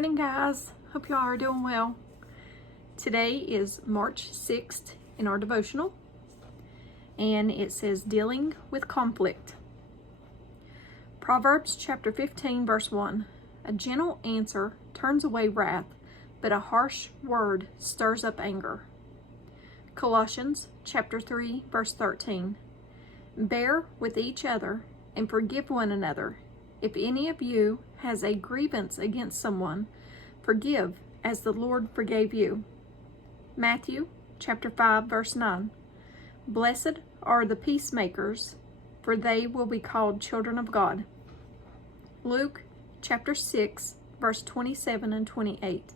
morning, guys. Hope y'all are doing well. Today is March 6th in our devotional, and it says dealing with conflict. Proverbs chapter 15 verse 1. A gentle answer turns away wrath, but a harsh word stirs up anger. Colossians chapter 3 verse 13. Bear with each other and forgive one another. If any of you has a grievance against someone, forgive as the Lord forgave you. Matthew chapter 5 verse 9. Blessed are the peacemakers, for they will be called children of God. Luke chapter 6 verse 27 and 28.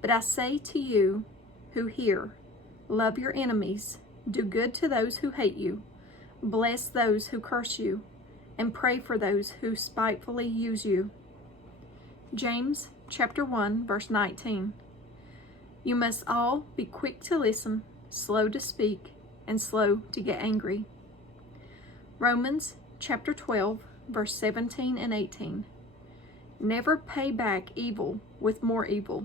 But I say to you who hear, love your enemies, do good to those who hate you, bless those who curse you, and pray for those who spitefully use you. James chapter 1 verse 19. You must all be quick to listen, slow to speak, and slow to get angry. Romans chapter 12 verse 17 and 18. Never pay back evil with more evil.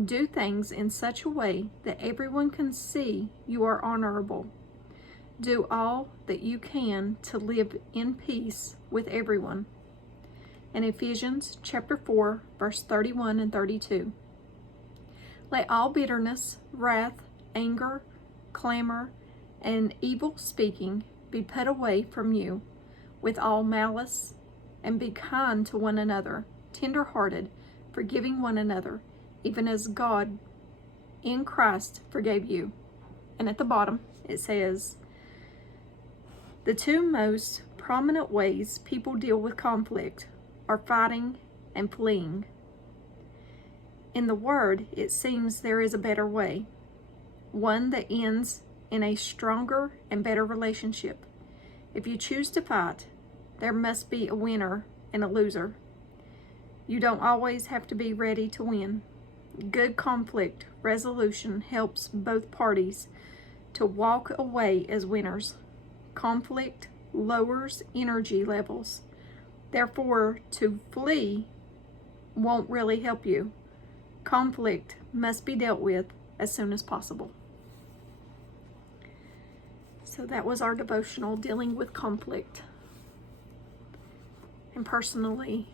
Do things in such a way that everyone can see you are honorable. Do all that you can to live in peace with everyone. And Ephesians chapter 4 verse 31 and 32. Let all bitterness, wrath, anger, clamor, and evil speaking be put away from you with all malice, and be kind to one another, tender-hearted, forgiving one another, even as God in Christ forgave you. And at the bottom it says, the two most prominent ways people deal with conflict are fighting and fleeing. In the Word, it seems there is a better way, one that ends in a stronger and better relationship. If you choose to fight, there must be a winner and a loser. You don't always have to be ready to win. Good conflict resolution helps both parties to walk away as winners. Conflict lowers energy levels. Therefore, to flee won't really help you. Conflict must be dealt with as soon as possible. So that was our devotional, dealing with conflict. And personally,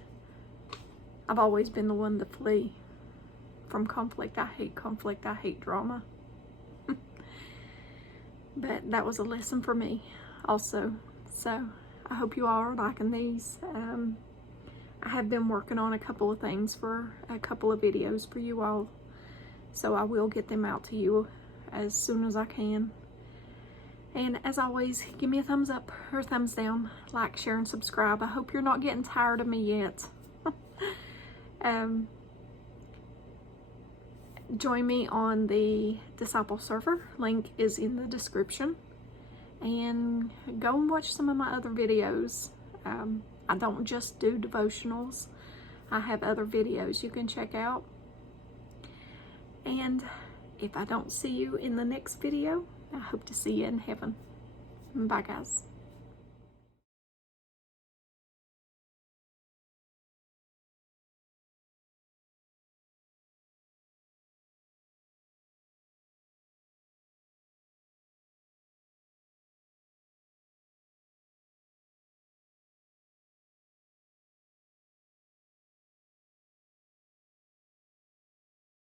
I've always been the one to flee from conflict. I hate conflict. I hate drama. But that was a lesson for me also. So I hope you all are liking these. I have been working on a couple of things for a couple of videos for you all. So I will get them out to you as soon as I can. And as always, give me a thumbs up or a thumbs down, like, share, and subscribe. I hope you're not getting tired of me yet. Join me on the Disciple server. Link is in the description. And go and watch some of my other videos. I don't just do devotionals. I have other videos you can check out. And if I don't see you in the next video, I hope to see you in heaven. Bye, guys.